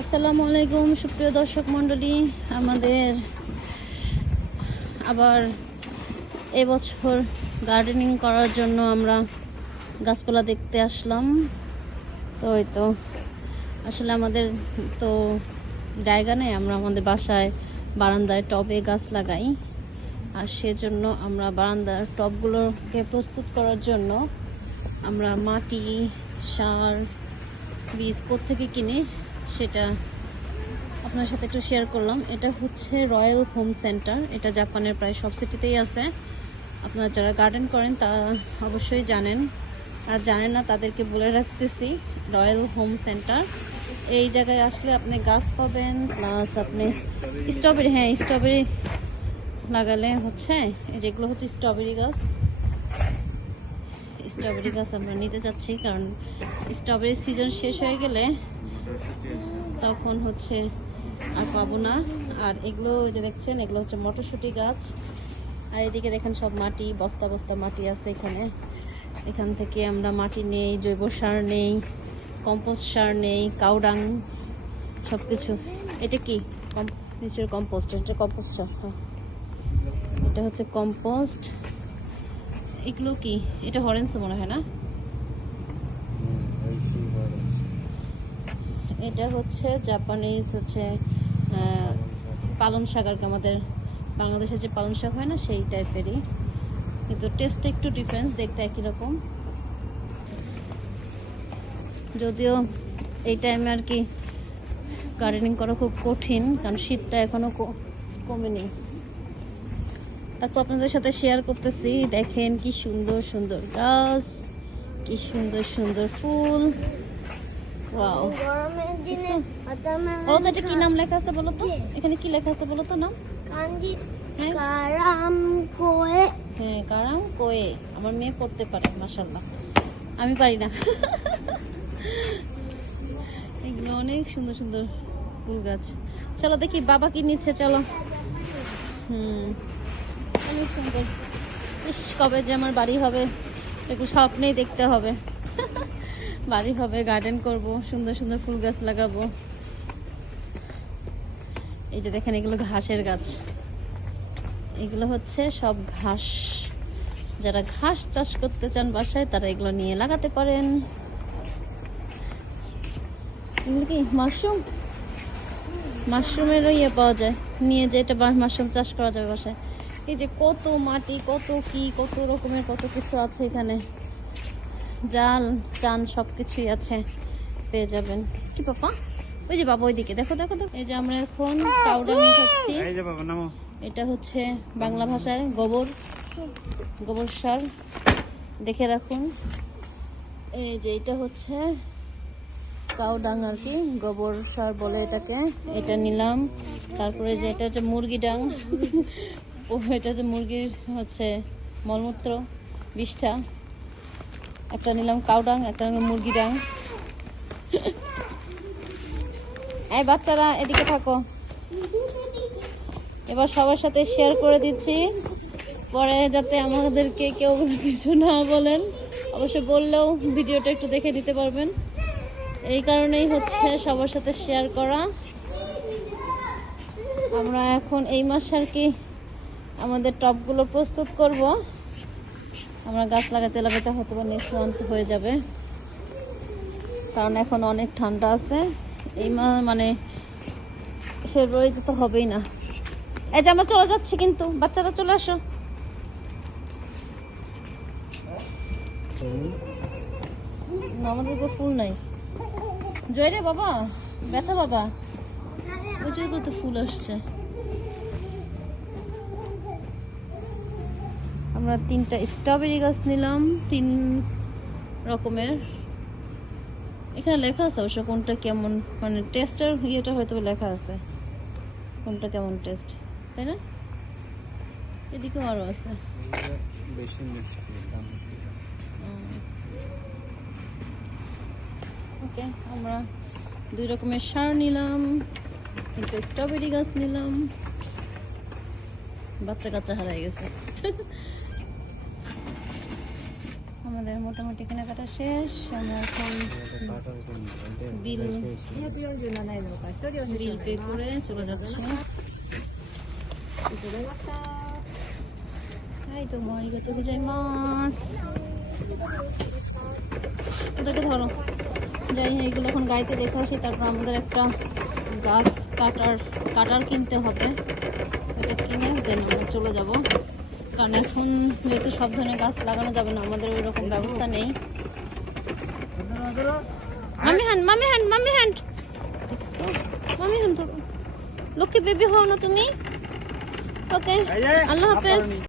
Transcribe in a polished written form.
আসসালামু আলাইকুম সুপ্রিয় দর্শক মণ্ডলী, আমাদের আবার এবছর গার্ডেনিং করার জন্য আমরা গাছপালা দেখতে আসলাম। তো ওই তো আসলে আমাদের তো জায়গা নেই, আমরা আমাদের বাসায় বারান্দায় টবে গাছ লাগাই। আর সেজন্য আমরা বারান্দার টবগুলোকে প্রস্তুত করার জন্য আমরা মাটি, সার, বীজ কোত্থেকে কিনি সেটা আপনার সাথে একটু শেয়ার করলাম। এটা হচ্ছে রয়্যাল হোম সেন্টার, এটা জাপানের প্রায় সব সিটিতেই আছে। আপনারা যারা গার্ডেন করেন তারা অবশ্যই জানেন, আর জানেন না তাদেরকে বলে রাখতেছি, রয়্যাল হোম সেন্টার এই জায়গায় আসলে আপনি গাছ পাবেন, প্লাস আপনি স্ট্রবেরি, হ্যাঁ স্ট্রবেরি লাগালে হচ্ছে, যেগুলো হচ্ছে স্ট্রবেরি গাছ আমরা নিতে যাচ্ছি, কারণ স্ট্রবেরি সিজন শেষ হয়ে গেলে তখন হচ্ছে আর পাবো না। আর এগুলো যে দেখছেন, এগুলো হচ্ছে মটরশুঁটি গাছ। আর এদিকে দেখেন সব মাটি, বস্তা বস্তা মাটি আছে এখান থেকে আমরা মাটি নেই, জৈব সার নেই, কম্পোস্ট সার নেই, কাউডাং সব কিছু। এটা কি নিশ্চয়ই কম্পোস্ট, এটা কম্পোস্ট, হ্যাঁ এটা হচ্ছে কম্পোস্ট। এগুলো কি, এটা হরেন্স মনে হয় না, এটা হচ্ছে জাপানিজ হচ্ছে পালং শাক, আর কি আমাদের বাংলাদেশে যে পালং শাক হয় না সেই টাইপেরই, কিন্তু টেস্টটা একটু ডিফারেন্স, দেখতে একই রকম। যদিও এই টাইমে আর কি গার্ডেনিং করা খুব কঠিন, কারণ শীতটা এখনো কমেনি। তারপর আপনাদের সাথে শেয়ার করতেছি, দেখেন কি সুন্দর সুন্দর গাছ, কি সুন্দর সুন্দর ফুল। ওয়াও, বলো তো এটা কি নাম লেখা আছে বলো তো, এখানে কি লেখা আছে বলো তো নাম? হ্যাঁ কারাম কোয়ে, আমার মেয়ে পড়তে পারে মাশাআল্লাহ, আমি পারি না। এগুলো অনেক সুন্দর সুন্দর ফুল গাছ। চলো দেখি বাবা কি নিচ্ছে, চলো। অনেক সুন্দর। ইস, কবে যে আমার বাড়ি হবে একটু স্বপ্নেই দেখতে হবে। বাড়ি হবে, গার্ডেন করব, সুন্দর সুন্দর ফুল গাছ লাগাবো। এই যে দেখেন, এগুলো ঘাসের গাছ, এগুলো হচ্ছে সব ঘাস। যারা ঘাস চাষ করতে চান বাসায়, তারা এগুলো নিয়ে লাগাতে পারেন। এগুলো কি মাশরুম, মাশরুমেরও ইয়ে পাওয়া যায়, নিয়ে যে এটা মাশরুম চাষ করা যাবে বাসায়। এই যে কত মাটি, কত কি, কত রকমের কত কিছু আছে এখানে, জাল চান সবকিছুই আছে, পেয়ে যাবেন। কি পাপা, ওই যে বাবা ওইদিকে দেখো দেখো দেখো। এই যে আমরা এখন কাউডাং খাচ্ছি, এটা হচ্ছে বাংলা ভাষায় গোবর সার, দেখে রাখুন। এই যে এটা হচ্ছে কাউডাং আর কি, গোবর সার বলে এটাকে, এটা নিলাম। তারপরে যে এটা হচ্ছে মুরগি ডাং, এটা হচ্ছে মুরগির হচ্ছে মলমূত্র, বিষ্ঠা। একটা নিলাম কাউডাং, একটা মুরগি ডাং। এই বাচ্চারা এদিকে থাকো, এবার সবার সাথে শেয়ার করে দিচ্ছি, পরে যাতে আমাদেরকে কেউ কিছু না বলেন। অবশ্যই বললেও ভিডিওটা একটু দেখে দিতে পারবেন, এই কারণেই হচ্ছে সবার সাথে শেয়ার করা। আমরা এখন এই মাসে আর কি আমাদের টবগুলো প্রস্তুত করব। আমরা গাছ লাগাতে লাগাতে হয়তো বা নেক্সট মান্থ হয়ে যাবে, কারণ এখন অনেক ঠান্ডা আছে। এই মানে ফেব্রুয়ারিতে তো হবেই না। এই যে আমরা চলে যাচ্ছি, কিন্তু বাচ্চারা চলে আসো। আমাদের তো ফুল নাই, জয় রে বাবা, ব্যথা বাবা, ওই জন্য তো ফুল আসছে। আমরা 3টা স্ট্রবেরি গাছ নিলাম, 3 রকমের। এখানে লেখা আছে অবশ্য কোনটা কেমন, মানে টেস্টের ইয়েটা হয়তো লেখা আছে কোনটা কেমন টেস্ট, তাই না? এদিকেও আরো আছে। ওকে, আমরা 2 রকমের সার নিলাম, 3টা স্ট্রবেরি গাছ নিলাম। বাচ্চা কাচ্চা হারাই গেছে। আমাদের মোটামুটি কেনাকাটা শেষ। আমরা এখন বিল পে করে চলে যাচ্ছি। এই তো আরিগাতো গোজাইমাসু। ওদেরকে ধরো। যাই এইগুলো এখন গাড়িতে রেখে আসি, তারপর আমাদের একটা গাছ কাটার কিনতে হবে। এটা কিনে দেন আমরা চলে যাব, কারণ এখন যেহেতু সব ধরনের গাছ লাগানো যাবে না, আমাদের ওই রকম ব্যবস্থা নেই। মামি হ্যান্ড দেখছো, মামি হ্যান্ড ধরো। লক্ষ্মী বেবি হও না তুমি। ওকে, আল্লাহ হাফেজ।